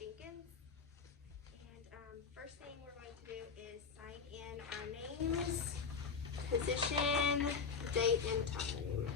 Jenkins. And first thing we're going to do is sign in our names, position, date, and time.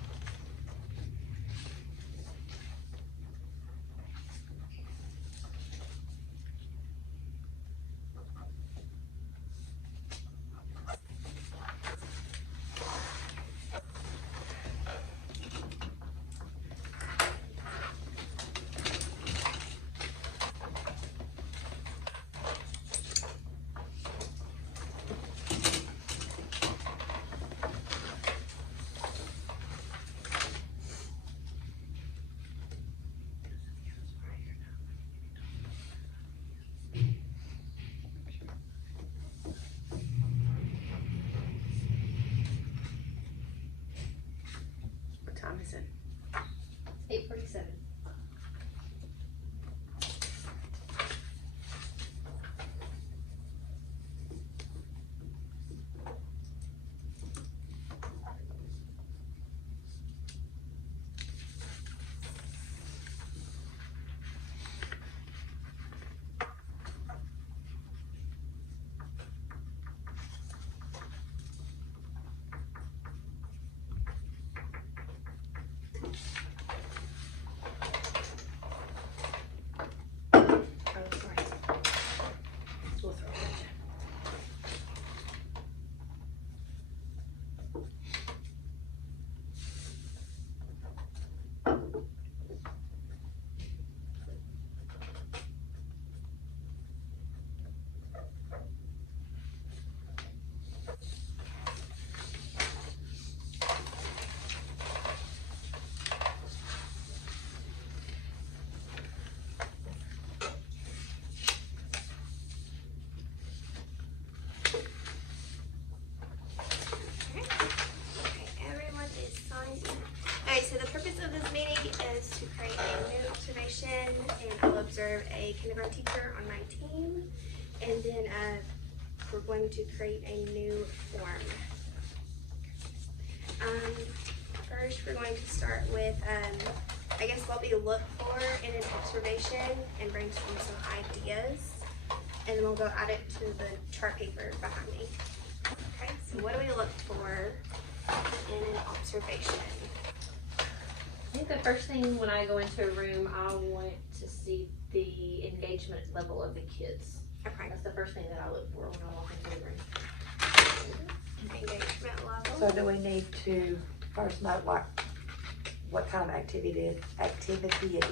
What time is it? 8:47. So the purpose of this meeting is to create a new observation, and I'll observe a kindergarten teacher on my team, and then we're going to create a new form. First we're going to start with I guess what we look for in an observation and brainstorm some ideas, and then we'll go add it to the chart paper behind me. Okay, so what do we look for in an observation? I think the first thing when I go into a room, I want to see the engagement level of the kids. Okay. That's the first thing that I look for when I walk into the room. Engagement level. So do we need to first note like what kind of activity it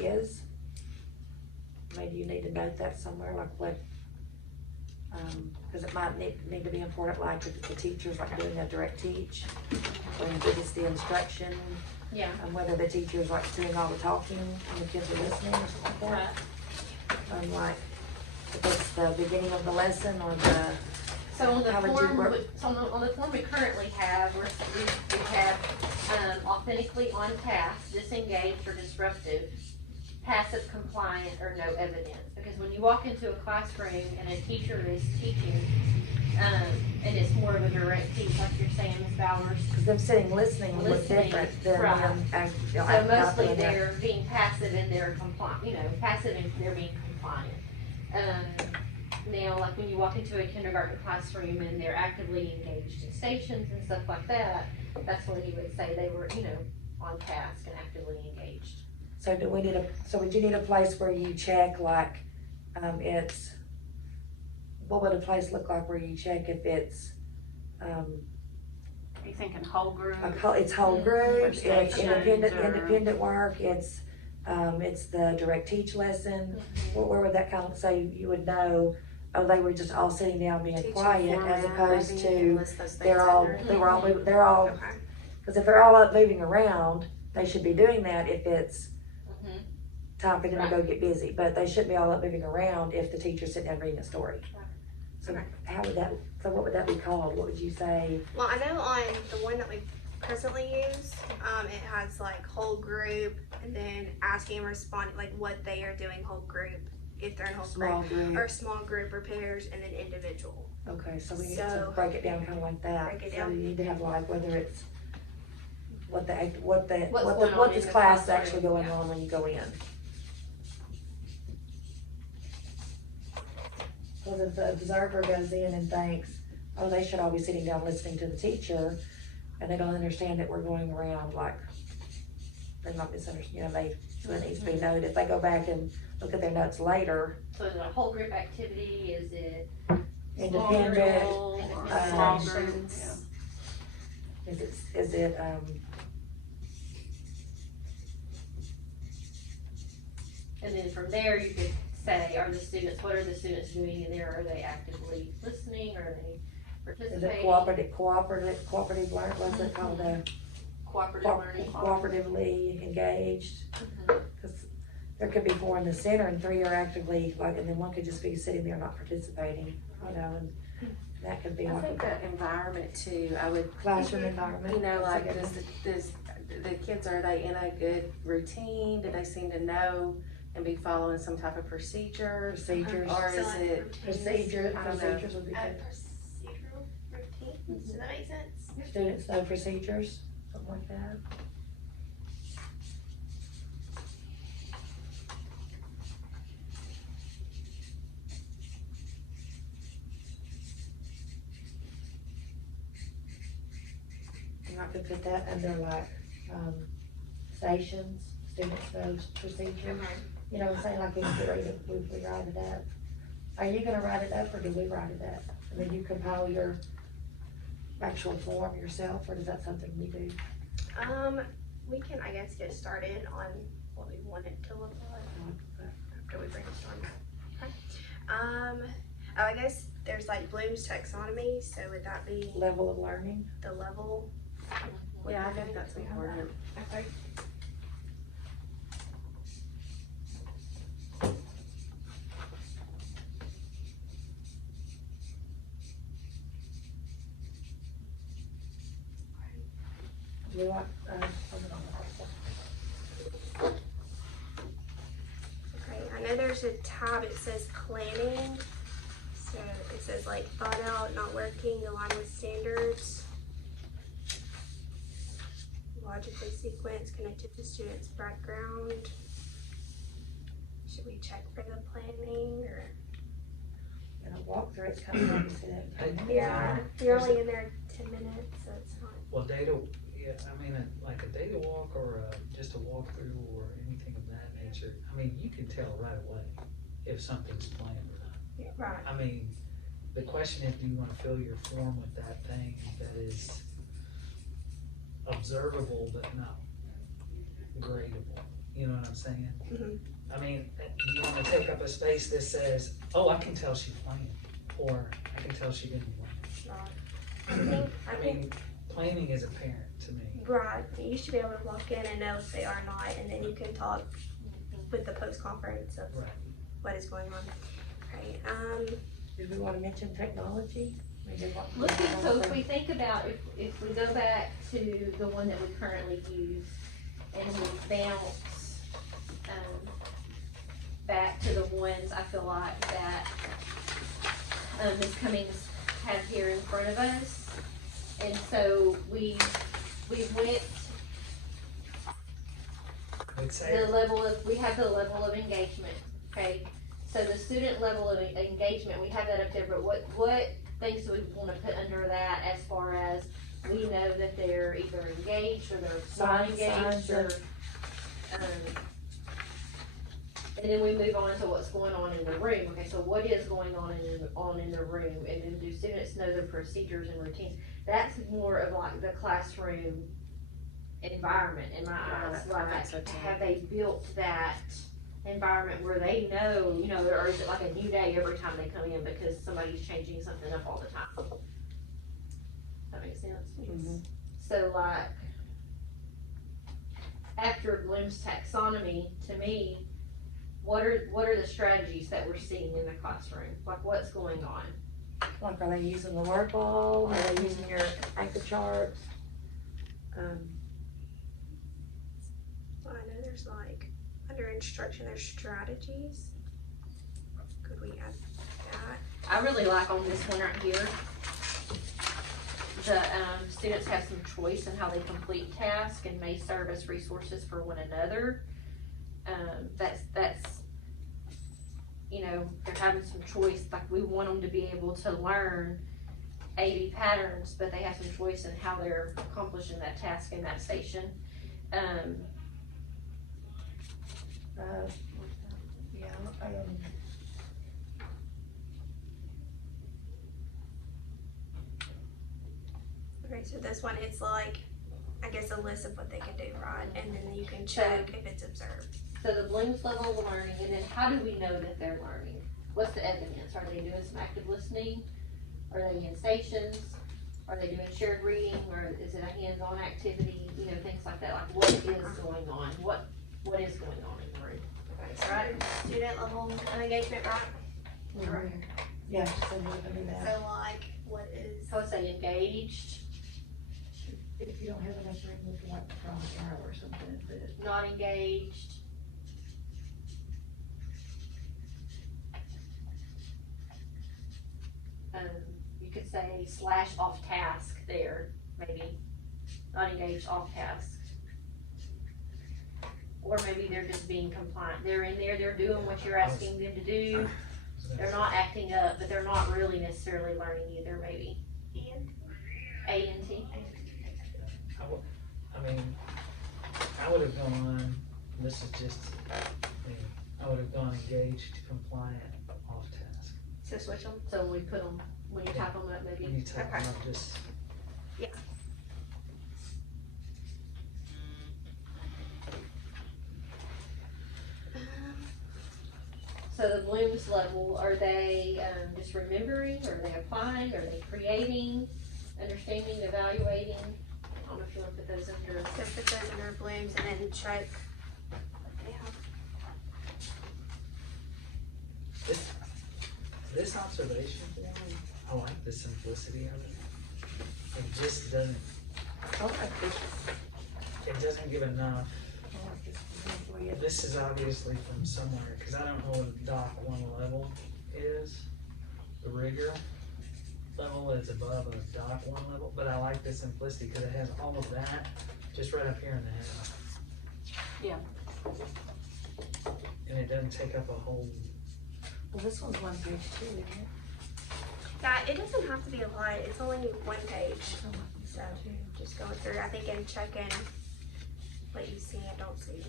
is? Maybe you need to note that somewhere, like what, because it might need to be important, like if the teacher's like doing a direct teach, when it's the instruction. Yeah. And whether the teacher's like doing all the talking and the kids are listening or something like that. Like if it's the beginning of the lesson or the. So on the how would you form, work? on the form we currently have, we have authentically on task, disengaged or disruptive, passive compliant, or no evidence. Because when you walk into a classroom and a teacher is teaching, and it's more of a direct teach, like you're saying, Ms. Bowers. Because them sitting listening would look different than them. So mostly they're being passive and they're compliant, passive and they're being compliant. Now, like when you walk into a kindergarten classroom and they're actively engaged in stations and stuff like that, that's when you would say they were, on task and actively engaged. So would you need a place where you check like, what would a place look like where you check if it's, Are you thinking whole group? it's whole group, it's stations independent work, it's the direct teach lesson? Where would that kind of, so you would know, oh, they were just all sitting down being Teaching quiet, as format, opposed maybe, to list those things they're in all, there. they're all, Okay. because if they're all up moving around, they should be doing that if it's time for them to go get busy, but they shouldn't be all up moving around if the teacher's sitting down reading a story. So what would that be called? What would you say? Well, I know on the one that we presently use, it has like whole group, and then asking and responding, like what they are doing whole group, if they're in whole Small group. or small group or pairs, and then individual. Okay, so we need to break it down kind of like that. Break it So down. you need to have like whether it's what going on this in the class is classroom. actually going on when you go in. Cause if the observer goes in and thinks, oh, they should all be sitting down listening to the teacher, and they don't understand that we're going around like, they're not misunderstanding, so it needs to be noted. If they go back and look at their notes later, So is it a whole group activity, is it? independent, Small um, groups. is it, And then from there, you could say, what are the students doing in there? Are they actively listening? Are they is it participating? cooperative learn, what's it called, Cooperative learning? cooperatively engaged? Mhm. Cause there could be 4 in the center and 3 are actively, like, and then 1 could just be sitting there not participating, and that could be I like think a the environment too, I would, classroom environment. you know, That's a like, good does the kids, are they in a good routine? Do they seem to know and be following some type of procedure? procedures, Or So is like it, procedures I don't know. would be good. Procedural routines, does that make sense? Students know procedures, something like that. And I could put that under like, stations, students know procedures. You know what I'm saying, like we could read it, we write it up. Are you gonna write it up or do we write it up? And then you compile your actual form yourself, or is that something we do? We can, I guess, get started on what we want it to look like after we brainstorm. Okay. Oh, I guess there's like Bloom's taxonomy, so would that be Level of learning? the level? yeah, I think that's important. Okay. Do you want, Okay, I know there's a tab, it says planning. So it says like thought out, not working, align with standards. Logically sequenced, connected to student's background. Should we check for the planning or? in a walkthrough, it's kind of hard to sit at. Yeah, you're only in there 10 minutes, so it's not. Well, data, yeah, I mean, like a data walk or just a walkthrough or anything of that nature, I mean, you can tell right away if something's planned or not. Right. I mean, the question is, do you wanna fill your form with that thing that is observable but not gradable? You know what I'm saying? Mhm. I mean, do you wanna take up a space that says, oh, I can tell she planned, or I can tell she didn't plan? I I mean, planning is apparent to me. right, you should be able to walk in and know if they are not, and then you can talk with the post-conference of Right. what is going on. Right, Did we wanna mention technology? Maybe what- So if we think about, if we go back to the one that we currently use and we bounce, back to the ones I feel like that, Ms. Cummings had here in front of us. And so we went I'd say, we have the level of engagement, okay? So the student level of engagement, we have that up there, but what things do we wanna put under that as far as we know that they're either engaged or they're not engaged or, and then we move on to what's going on in the room, okay, so what is going on in the room, and then do students know the procedures and routines? That's more of like the classroom environment in my eyes, I think so like, too. have they built that environment where they know, you know, or is it like a new day every time they come in because somebody's changing something up all the time? That makes sense? Mhm. So like, after Bloom's taxonomy, to me, what are the strategies that we're seeing in the classroom? Like, what's going on? Like, are they using the word wall, are they using your anchor charts? well, I know there's like, under instruction, there's strategies. Could we add that? I really like on this one right here, the, students have some choice in how they complete tasks and may serve as resources for one another. That's, you know, they're having some choice, like we want them to be able to learn A/B patterns, but they have some choice in how they're accomplishing that task in that station. Yeah, Okay, so this one, it's like, I guess a list of what they can do, right? And then you can check if it's observed. So the Bloom's level of learning, and then how do we know that they're learning? What's the evidence? Are they doing some active listening? Are they in stations? Are they doing shared reading, or is it a hands-on activity? You know, things like that, like what is going on? What is going on in the room? Okay, so right, student level of engagement, right? right. Yeah, so we're gonna do that. So like, what is, I would say engaged, If you don't have enough room, we can like try an hour or something, but not engaged. You could say / off task there, maybe, not engaged, off task. Or maybe they're just being compliant, they're in there, they're doing what you're asking them to do, they're not acting up, but they're not really necessarily learning either, maybe. Ian? A-N-T. I mean, I would have gone, this is just me, I would have gone engaged, compliant, off task. So switch them? So when we put them, when you type them up, maybe. When you type them Okay. up, just, So the Bloom's level, are they just remembering, are they applying, are they creating, understanding, evaluating? I don't know if you want to put those under. So put those in our blooms and then check what they have. this observation form, I like the simplicity of it. It just doesn't, I like this, it doesn't give enough. I like this one for you. This is obviously from somewhere, cause I don't know what Doc 1 level is, the rigor level is above a Doc 1 level, but I like the simplicity, cause it has all of that just right up here in the head. Yeah. And it doesn't take up a whole, Well, this one's 1 page too, isn't it? Yeah, it doesn't have to be a lot, it's only 1 page. So just going through, I think, and checking what you see and don't see.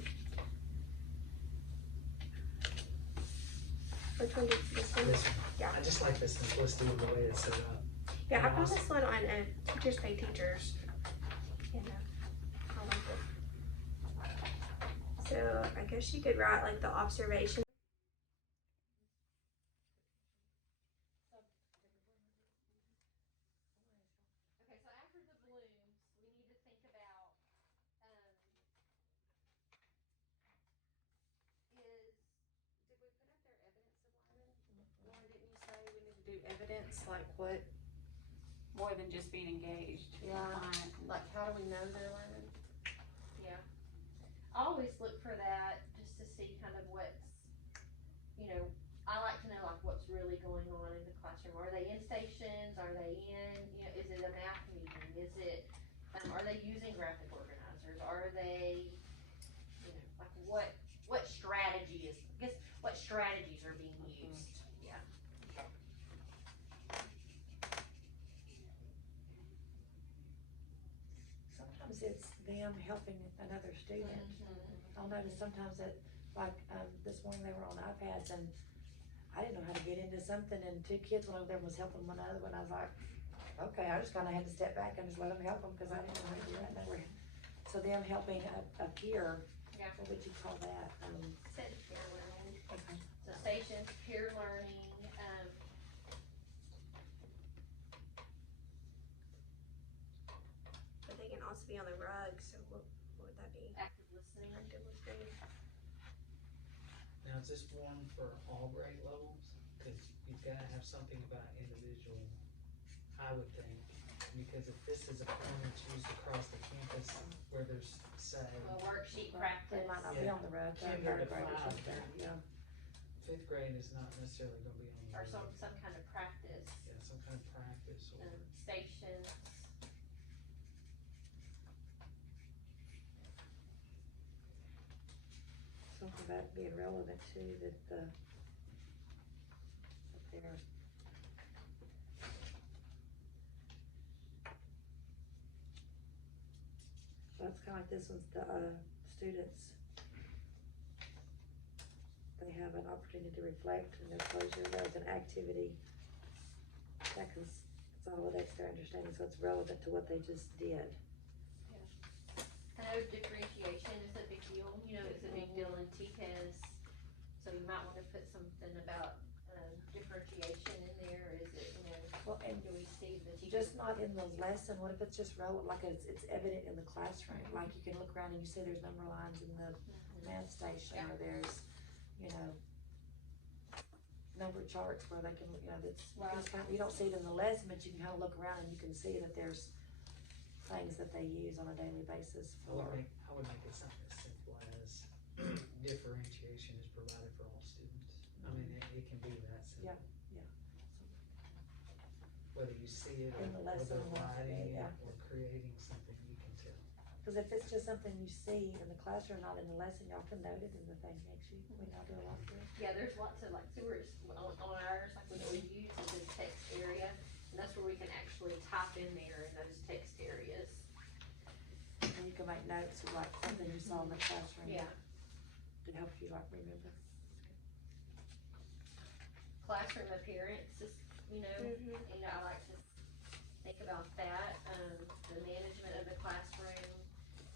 Which one did this one? this one. Yeah. I just like the simplicity of the way it's set up. Yeah, I put this one on Teachers Pay Teachers. And I like it. So I guess you could write like the observation. Okay, so after the Blooms, we need to think about, did we put up their evidence of learning? Lauren, didn't you say we need to do evidence, like what, More than just being engaged. Yeah. like how do we know they're learning? I always look for that just to see kind of what's, you know, I like to know like what's really going on in the classroom. Are they in stations? Are they in, you know, is it a math meeting? Is it, are they using graphic organizers? Are they, you know, like what strategy is, I guess, what strategies are being used? Yeah. Sometimes it's them helping another student. I'll notice sometimes that, like, this morning they were on iPads and I didn't know how to get into something and 2 kids went over there and was helping one another and I was like, okay, I just kinda had to step back and just let them help them, cause I didn't know how to do that. And they were, so them helping a peer, Yeah. what would you call that? Said peer learning. Okay. So stations, peer learning, But they can also be on the rug, so what would that be? active listening. Active listening. now is this one for all grade levels? Cause you've gotta have something about individual, I would think, because if this is a form that's used across the campus where there's, say, A worksheet They practice. might not be Yeah. on the rug, Kinder to third grade or five. something, yeah. 5th grade is not necessarily gonna be on the. Or road. some kind of practice, Yeah, some kind of practice or. stations. Something about being relevant too, that there. So it's kinda like this one's the, students. They have an opportunity to reflect in their closure, there's an activity that consolidates their understanding, so it's relevant to what they just did. I know differentiation is a big deal, you know, it's a big deal in TPES, so you might wanna put something about, differentiation in there, is it, you know, Well, and do we see the teacher? just not in the lesson, what if it's just relevant, like it's evident in the classroom, like you can look around and you see there's number lines in the math station, or there's, you know, number charts where they can, you know, that's, you don't see it in the lesson, but you can kinda look around and you can see that there's things that they use on a daily basis I would for. make it something as simple as differentiation is provided for all students. I mean, it can be that simple. Yeah. Whether you see it, In the or lesson, whether writing yeah. it, or creating something, you can tell. Cause if it's just something you see in the classroom, not in the lesson, y'all can note it in the thing next week, we all do a lot of it. Yeah, there's lots of, like, so we're, on ours, like, what we use is this text area, and that's where we can actually type in there in those text areas. And you can make notes of like something you saw in the classroom. Yeah. To help you like remember. Classroom appearance is, you know, Mhm. you know, I like to think about that, the management of the classroom.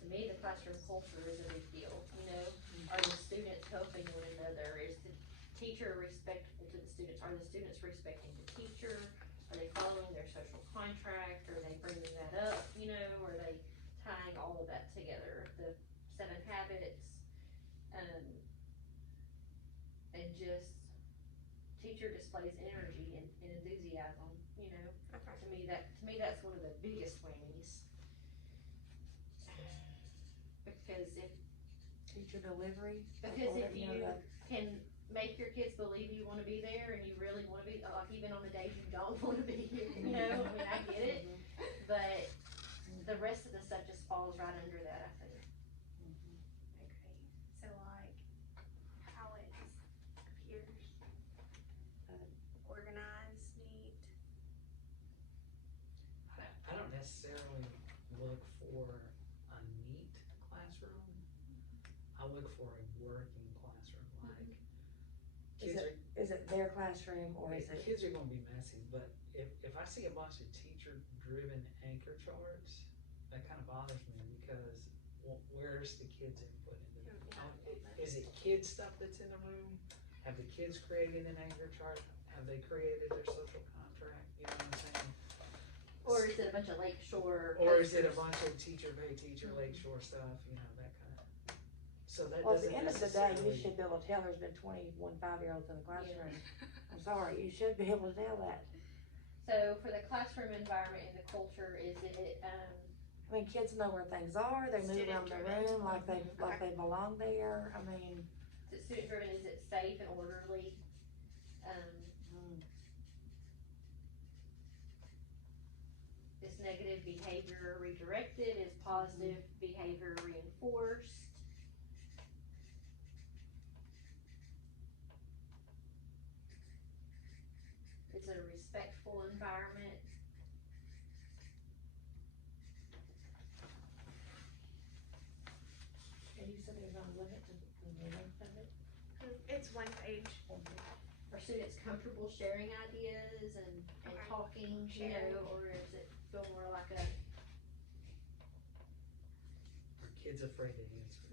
To me, the classroom culture is a big deal, you know, are the students helping one another, is the teacher respectful to the students, are the students respecting the teacher? Are they following their social contract, are they bringing that up, you know, are they tying all of that together, the 7 habits, and just teacher displays energy and enthusiasm, you know. Okay. To me, that's one of the biggest whammies. Because Teacher delivery. if you know, you that- can make your kids believe you wanna be there and you really wanna be, like even on the days you don't wanna be here, you know, I mean, I get it. But the rest of the stuff just falls right under that, I think. Okay, so like how it appears, organized, neat. I don't necessarily look for a neat classroom. I look for a working classroom, like. Is it their classroom or is it? Kids are gonna be messy, but if I see a bunch of teacher-driven anchor charts, that kinda bothers me, because where's the kids' input into that? Is it kid stuff that's in the room? Have the kids created an anchor chart? Have they created their social contract? You know what I'm saying? Or is it a bunch of Lakeshore? Or is it a bunch of teacher, pay teacher, Lakeshore stuff, you know, that kinda, so that Well, at doesn't the end of the day, necessarily. you should be able to tell there's been 21 5-year-olds in the classroom. I'm sorry, you should be able to tell that. So for the classroom environment and the culture, is it, I mean, kids know where things are, they move around the Student-driven. room like they belong there, I mean. is it student driven, is it safe and orderly? Is negative behavior redirected, is positive behavior reinforced? Is it a respectful environment? And you said there's no limit to the length of it? It's one page. Are students comfortable sharing ideas and Okay. talking, you Sharing. know, or is it feel more like a? Are kids afraid to answer?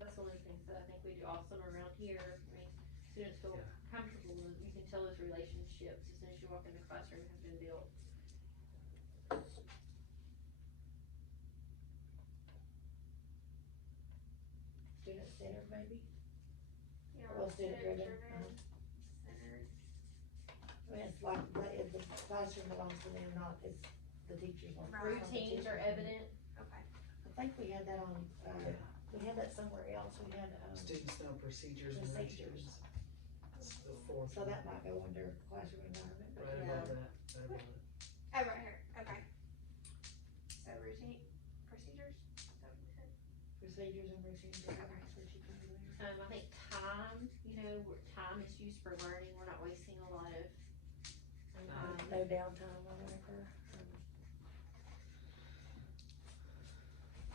That's one of the things that I think we do awesome around here. I mean, students feel Yeah. comfortable, and you can tell those relationships as soon as you walk in the classroom have been built. Student centered maybe? You Well, know, student-driven. student-driven, centered. I mean, it's like, if the classroom belongs to them, not, it's the teachers one. Right. Routines are evident. Okay. I think we had that on, we had that somewhere else, we had, Students know procedures and Procedures. routines. That's the fourth. so that might go under classroom environment. but Right yeah. above that, right above it. Oh, right here, okay. So routine, procedures, is that what we said? Procedures and routines, okay, so she can do there. I think time, time is used for learning, we're not wasting a lot of time. No downtime or whatever.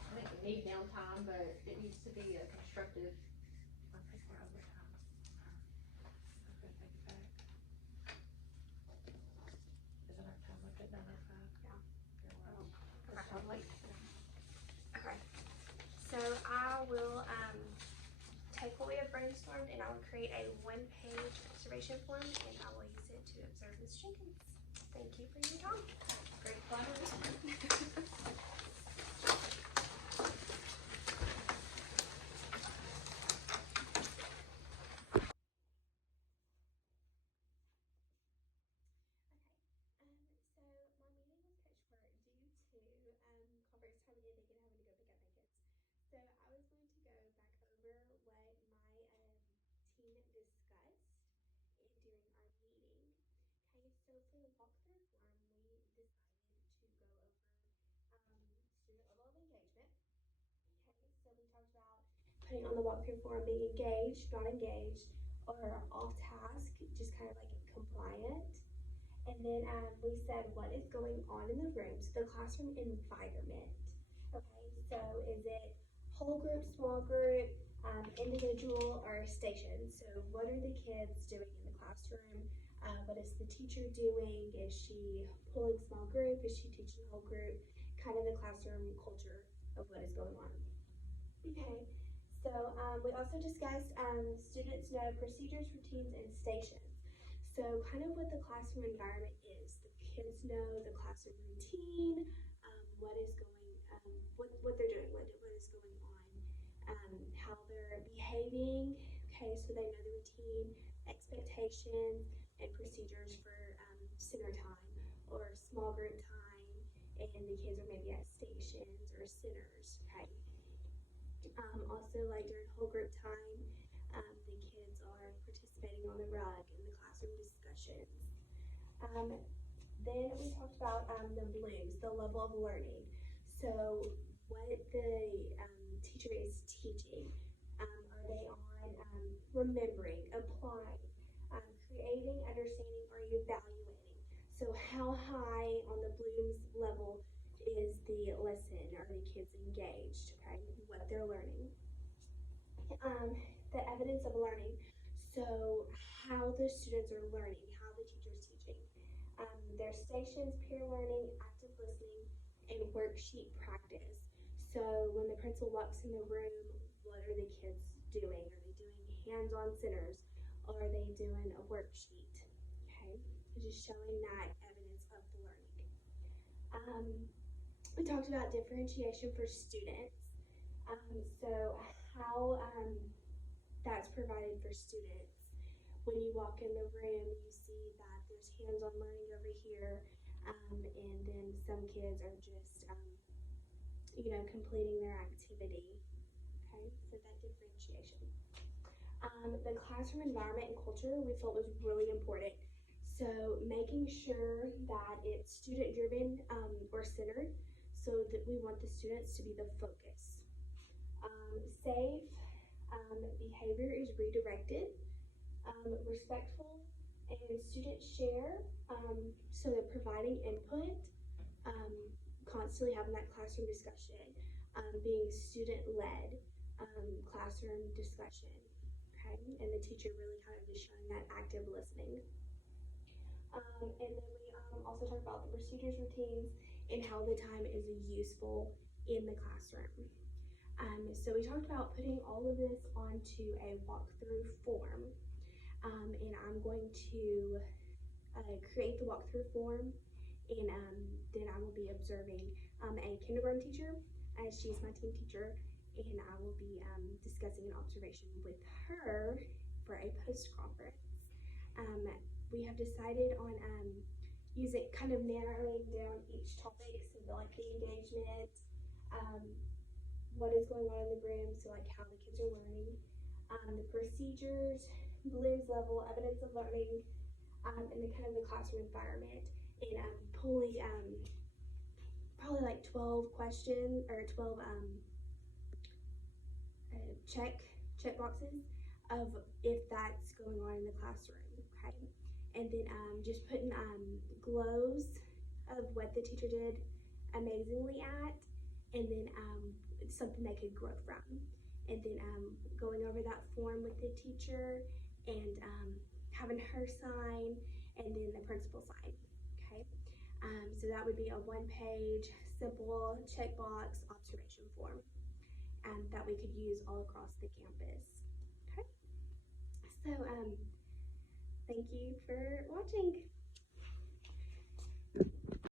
I think we need downtime, but it needs to be a constructive. I think we're overtime. I'm gonna take it back. Isn't our time up at 9:05? Yeah. Probably. Okay. So I will take what we have brainstormed and I will create a one-page observation form and I will use it to observe Ms. Jenkins. Thank you for your time. Great collaboration. So my meeting with Coach were due to conference time ending and having to go pick up my kids. So I was going to go back over what my team discussed during our meeting. Okay, so for the walkthrough form, we decided to go over student level of engagement. Okay, so we talked about putting on the walkthrough form being engaged, not engaged, or off task, just kind of like compliant. And then we said what is going on in the room, so the classroom environment. Okay, so is it whole group, small group, individual, or station? So what are the kids doing in the classroom? What is the teacher doing? Is she pulling small group? Is she teaching whole group? Kind of the classroom culture of what is going on. Okay, so we also discussed students know procedures, routines, and stations. So kind of what the classroom environment is. The kids know the classroom routine, what is going, what they're doing, what is going on, how they're behaving. Okay, so they know the routine, expectations, and procedures for center time or small group time, and the kids are maybe at stations or centers. Okay. Also, like during whole group time, the kids are participating on the rug in the classroom discussions. Then we talked about the blooms, the level of learning. So what the teacher is teaching. Are they on remembering, applying, creating, understanding, or evaluating? So how high on the blooms level is the lesson? Are the kids engaged? Okay, what they're learning. The evidence of learning. So how the students are learning, how the teacher's teaching. Their stations, peer learning, active listening, and worksheet practice. So when the principal walks in the room, what are the kids doing? Are they doing hands-on centers? Or are they doing a worksheet? Okay, just showing that evidence of the learning. We talked about differentiation for students. So how that's provided for students. When you walk in the room, you see that there's hands-on learning over here, and then some kids are just, completing their activity. Okay, so that differentiation. The classroom environment and culture we felt was really important. So making sure that it's student-driven or centered, so that we want the students to be the focus. Safe behavior is redirected. Respectful and students share, so they're providing input, constantly having that classroom discussion, being student-led classroom discussion, okay, and the teacher really kind of just showing that active listening. And then we also talk about the procedures, routines, and how the time is useful in the classroom. So we talked about putting all of this onto a walkthrough form, and I'm going to create the walkthrough form, and then I will be observing a kindergarten teacher, as she's my team teacher, and I will be discussing an observation with her for a post-conference. We have decided on kind of narrowing down each topic, so like the engagement, what is going on in the room, so like how the kids are learning, the procedures, Bloom's level, evidence of learning, and the kind of the classroom environment, and pulling probably like 12 questions or 12 check check boxes of if that's going on in the classroom, okay? And then just putting glows of what the teacher did amazingly at, and then something they could grow from. And then going over that form with the teacher and having her sign and then the principal sign, okay? So that would be a 1-page, simple checkbox observation form that we could use all across the campus, okay? So thank you for watching.